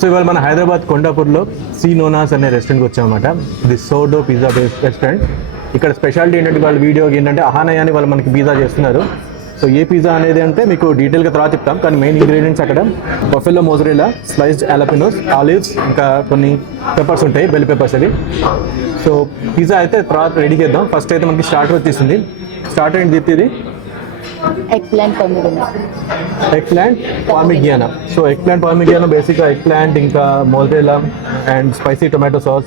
So ఇవాళ మన హైదరాబాద్ కొండాపూర్లో సీనోనాస్ అనే రెస్టారెంట్కి వచ్చామన్నమాట. ఇది సోడో పిజ్జా బేస్డ్ రెస్టారెంట్. ఇక్కడ స్పెషాలిటీ ఏంటంటే వాళ్ళ వీడియోకి ఏంటంటే అహానయ్య అని వాళ్ళు మనకి పిజ్జా చేస్తున్నారు. సో ఏ పిజ్జా అనేది అంటే మీకు డీటెయిల్గా తర్వాత చెప్తాం, కానీ మెయిన్ ఇంగ్రీడియంట్స్ అక్కడ buffalo mozzarella, sliced jalapeños, olives, ఇంకా కొన్ని పెప్పర్స్ ఉంటాయి, బెల్ పెప్పర్స్ అవి. సో పిజ్జా అయితే తర్వాత రెడీ చేద్దాం. ఫస్ట్ అయితే మనకి స్టార్టర్ వచ్చేసింది. స్టార్టర్ ఏంటి చెప్తే ఇది eggplant parmigiana. So eggplant parmigiana బేసిక్గా ఎగ్ ప్లాంట్ ఇంకా mozzarella and spicy tomato sauce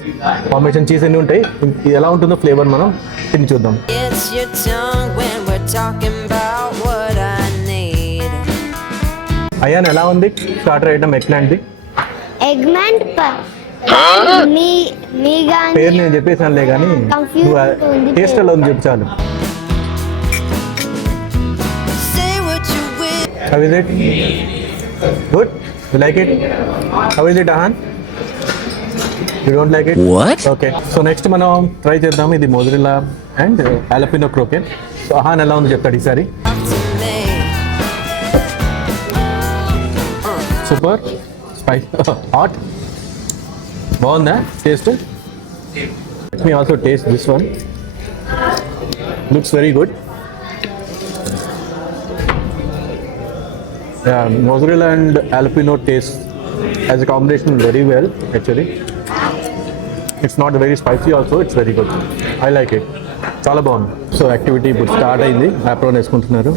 combination cheese అన్నీ ఉంటాయి. ఇది ఎలా ఉంటుందో ఫ్లేవర్ మనం తిని చూద్దాం. అయ్యాన్ ఎలా ఉంది స్టార్టర్ ఐటమ్ ఎగ్ ప్లాంట్ది? ఎగ్ ప్లాంట్ పేరు నేను చెప్పేసానులే కానీ టేస్ట్ ఎలా ఉంది చెప్పు చాలు. How is it? Good? You like it? How is it, Ahan? You don't like it? What? Okay. So next మనం ట్రై చేద్దాం. ఇది mozzarella and jalapeno croquette. So Ahan ఎలా ఉంది చెప్తాడు ఈసారి. Super spice hot. బాగుందా taste? Let me also taste this one. Looks very good. Yeah, mozzarella and jalapeno taste as a combination very well actually. It's not very spicy also, it's very good. I like it. చాలా బాగుంది. So activity ఇప్పుడు start అయింది. Apron వేసుకుంటున్నారు.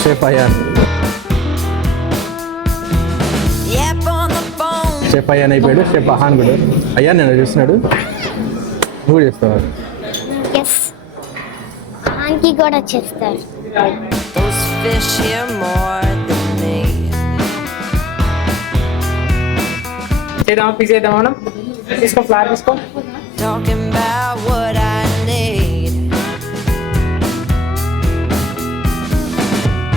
Chef ion అయిపోయాడు. Chef Ahan కూడా. Ion నేను చేస్తున్నాడు, నువ్వు చేస్తావు. ఆంటీ కూడా చేస్తారు. చేద్దామా పిజ్జా చేద్దాం మనం. తీసుకో ఫ్లవర్ తీసుకో.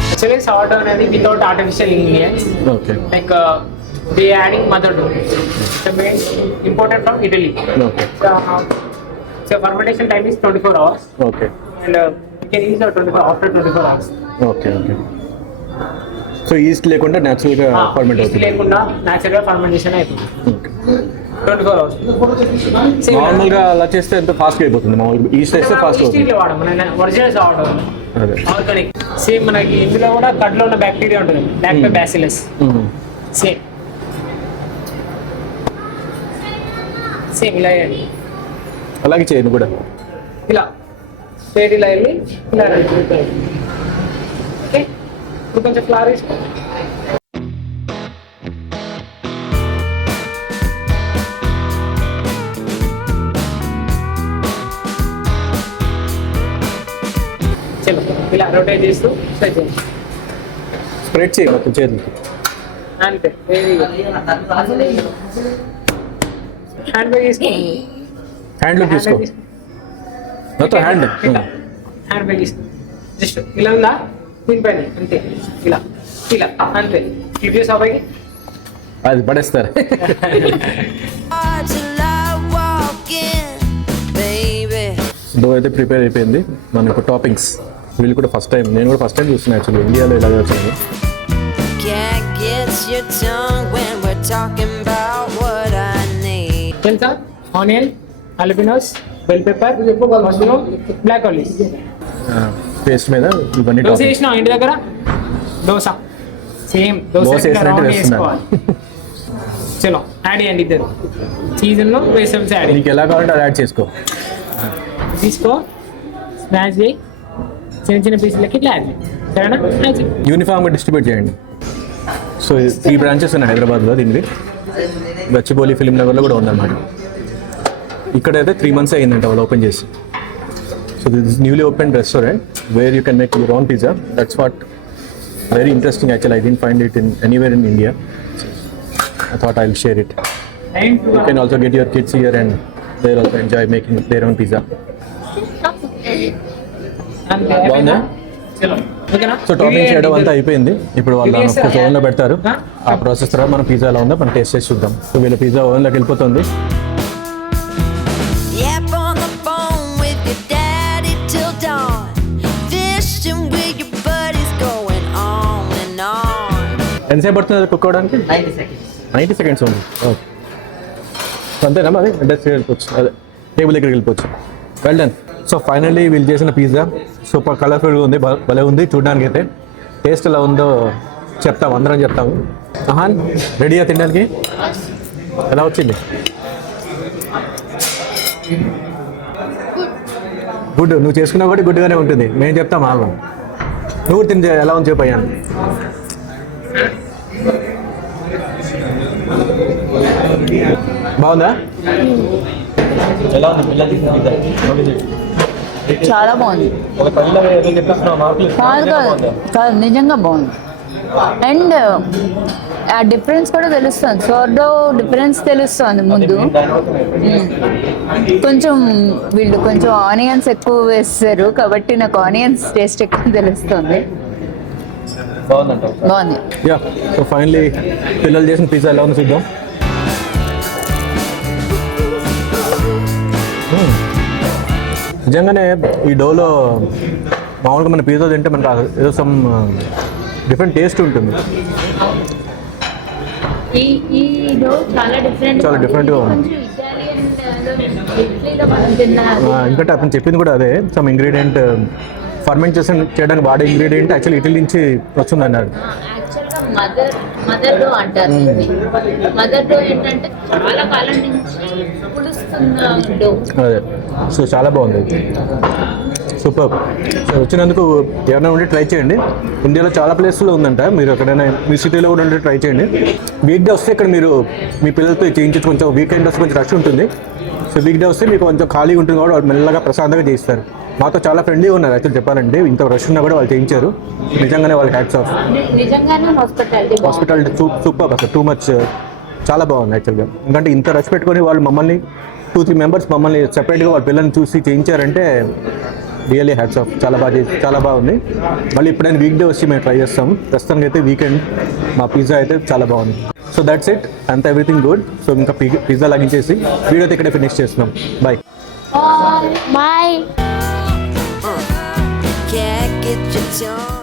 యాక్చువల్లీ సాల్ట్ అనేది without artificial ingredients. Okay. Like they adding mother dough. The main imported from Italy. Okay. So fermentation time is 24 hours. Okay. And you can use it after 24 hours. Okay. Okay. So yeast లేకుండా న్యాచురల్గా ferment అవుతుంది. లేకుండా న్యాచురల్గా fermentation అయిపోతుంది. 24 hours. నార్మల్గా అలా చేస్తే ఎంత ఫాస్ట్గా అయిపోతుంది. మామూలుగా ఈస్ట్ వేస్తే ఫాస్ట్ అవుతుంది. Original salt organic. సేమ్ మనకి ఇందులో కూడా కడ్లో ఉన్న బ్యాక్టీరియా ఉంటుంది, లాక్టోబాసిల్లస్. సేమ్ సేమ్ ఇలా వేయండి. అలాగే చేయండి కూడా. ఇలా స్ట్రైట్ ఇలా వెళ్ళి ఇలా ఓకే. ఇప్పుడు కొంచెం ఫ్లవర్ వేసుకో. చలో ఇలా రొటేట్ చేస్తూ స్ప్రెడ్ చేయండి. స్ప్రెడ్ చేయి మొత్తం చేతులకి. అంతే. Very good. హ్యాండ్ బ్యాగ్ తీసుకో. హ్యాండ్లో తీసుకో మొత్తం. హ్యాండ్ బ్యాగ్ తీసుకో. జస్ట్ ఇలా ఉందా దీనిపైన అంతే. ఇలా ఇలా అంతే. ఇదే సభకి అది పడేస్తారు. డో అయితే ప్రిపేర్ అయిపోయింది. మనకు టాపింగ్స్ వీళ్ళు కూడా ఫస్ట్ టైం, నేను కూడా ఫస్ట్ టైం చూస్తున్నాను యాక్చువల్లీ ఇండియాలో ఇలా వచ్చాను. తెలుసా? Onion, jalapeno's, bell pepper, mushroom, black olives. Paste మీద ఇవన్నీ దోశ వేసినావు ఇంటి దగ్గర? దోశ సేమ్ దోశ వేసినట్టు వేస్తున్నారు. వేసుకోవాలి. చలో యాడ్ చేయండి ఇద్దరు. చీజ్ వెజిటబుల్స్ యాడ్ నీకు ఎలా కావాలంటే అది యాడ్ చేసుకో. తీసుకో, స్మాష్ చేయి, చిన్న చిన్న పీసులకి ఇట్లా యాడ్ చేయి. సరేనా? యూనిఫామ్గా డిస్ట్రిబ్యూట్ చేయండి. సో 3 బ్రాంచెస్ ఉన్నాయి హైదరాబాద్లో. దీనికి గచ్చిబౌలి ఫిలిం నగర్లో కూడా ఉందన్నమాట. ఇక్కడైతే 3 months అయ్యిందంట వాళ్ళు ఓపెన్ చేసి. So this is newly open restaurant where you can make your own pizza. That's what very interesting actual. I didn't find it in anywhere in India. I thought I'll share it. You can also get your kids here and they'll also enjoy making their own pizza. బాగుందా? So topping చేయడం అంతా అయిపోయింది. ఇప్పుడు వాళ్ళు ఓవెన్లో పెడతారు. ఆ process తర్వాత మనం పిజ్జా ఎలా ఉందో మనం టేస్ట్ చేసి చూద్దాం. సో వీళ్ళ పిజ్జా ఓవెన్లోకి వెళ్ళిపోతుంది. Fishing with your buddies going on and on. ఎంతసేపు పడుతుంది కుక్ అవ్వడానికి? 90 seconds ఉంది. ఓకే, అంతేనా? అది డెస్క్ వెళ్ళిపోవచ్చు, అదే టేబుల్ దగ్గరికి వెళ్ళిపోవచ్చు. Well done. సో ఫైనల్లీ వీళ్ళు చేసిన పిజ్జా సూపర్ కలర్ఫుల్గా ఉంది, భలే ఉంది చూడడానికి. అయితే టేస్ట్ ఎలా ఉందో చెప్తాము, అందరం చెప్తాము. అహాన్ రెడీగా తినడానికి? ఎలా వచ్చింది? గుడ్. నువ్వు చేసుకున్నా కూడా గుడ్గానే ఉంటుంది. మేము చెప్తాం ఆగు. నువ్వు తిని ఎలా ఉంది చెప్పయ్యాను. బాగుందా? ఎలా ఉంది పిల్లలు? చాలా బాగుంది. కాదు నిజంగా బాగుంది. అండ్ ఆ డిఫరెన్స్ కూడా తెలుస్తుంది, సోర్డో డిఫరెన్స్ తెలుస్తుంది ముందు. కొంచెం వీళ్ళు కొంచెం ఆనియన్స్ ఎక్కువ వేస్తారు కాబట్టి నాకు ఆనియన్స్ టేస్ట్ ఎక్కువ తెలుస్తుంది. బాగుంది. యా, సో ఫైనలీ పిల్లలు చేసిన పిజ్జా ఎలా ఉంది చూద్దాం. నిజంగానే ఈ డోలో మామూలుగా మన పిజ్జా తింటే మనకు ఏదో సమ్ డిఫరెంట్ టేస్ట్ ఉంటుంది. ఈ డో చాలా డిఫరెంట్గా ఉంది. ఎందుకంటే అతను చెప్పింది కూడా అదే, సమ్ ఇంగ్రీడియంట్ ఫర్మెంటేషన్ చేయడానికి వాడే ఇంగ్రీడియంట్ యాక్చువల్లీ ఇటలీ నుంచి వస్తుంది అన్నారు. మదర్ డో అంటారు. మదర్ డో ఏంటంటే చాలా కాలం నుంచి పులుస్తున్న డో. అదే, సో చాలా బాగుంది, సూపర్. సో వచ్చినందుకు ఎవరైనా ఉంటే ట్రై చేయండి. ఇండియాలో చాలా ప్లేస్లో ఉందంట, మీరు ఎక్కడైనా మీ సిటీలో కూడా ఉంటే ట్రై చేయండి. వీక్ డే వస్తే ఇక్కడ మీరు మీ పిల్లలతో చేయించి, కొంచెం వీకెండ్ వస్తే కొంచెం రష్ ఉంటుంది. సో వీక్ డే వస్తే మీకు కొంచెం ఖాళీగా ఉంటుంది కూడా, వాళ్ళు మెల్లగా ప్రశాంతంగా చేయిస్తారు. మాతో చాలా ఫ్రెండ్లీగా ఉన్నారు యాక్చువల్ చెప్పాలంటే. ఇంత రష్ ఉన్నా కూడా వాళ్ళు చేయించారు. నిజంగానే వాళ్ళకి హ్యాట్స్ ఆఫ్. నిజంగానే హాస్పిటాలిటీ సూపర్, అసలు టూ మచ్, చాలా బాగుంది యాక్చువల్గా. ఎందుకంటే ఇంత రష్ పెట్టుకొని వాళ్ళు మమ్మల్ని 2-3 మెంబర్స్ మమ్మల్ని సెపరేట్గా వాళ్ళ పిల్లల్ని చూసి చేయించారంటే రియల్లీ హ్యాట్స్ ఆఫ్. చాలా బాగుంది. మళ్ళీ ఎప్పుడైనా వీక్ డే వచ్చి మేము ట్రై చేస్తాం. ప్రస్తుతానికి అయితే వీకెండ్ మా పిజ్జా అయితే చాలా బాగుంది. సో దట్స్ ఇట్, అంత ఎవ్రీథింగ్ గుడ్. సో ఇంకా పిజ్జా లాగించేసి వీడియో అయితే ఇక్కడే ఫినిష్ చేస్తున్నాం. Bye. Bye. Can't get your tongue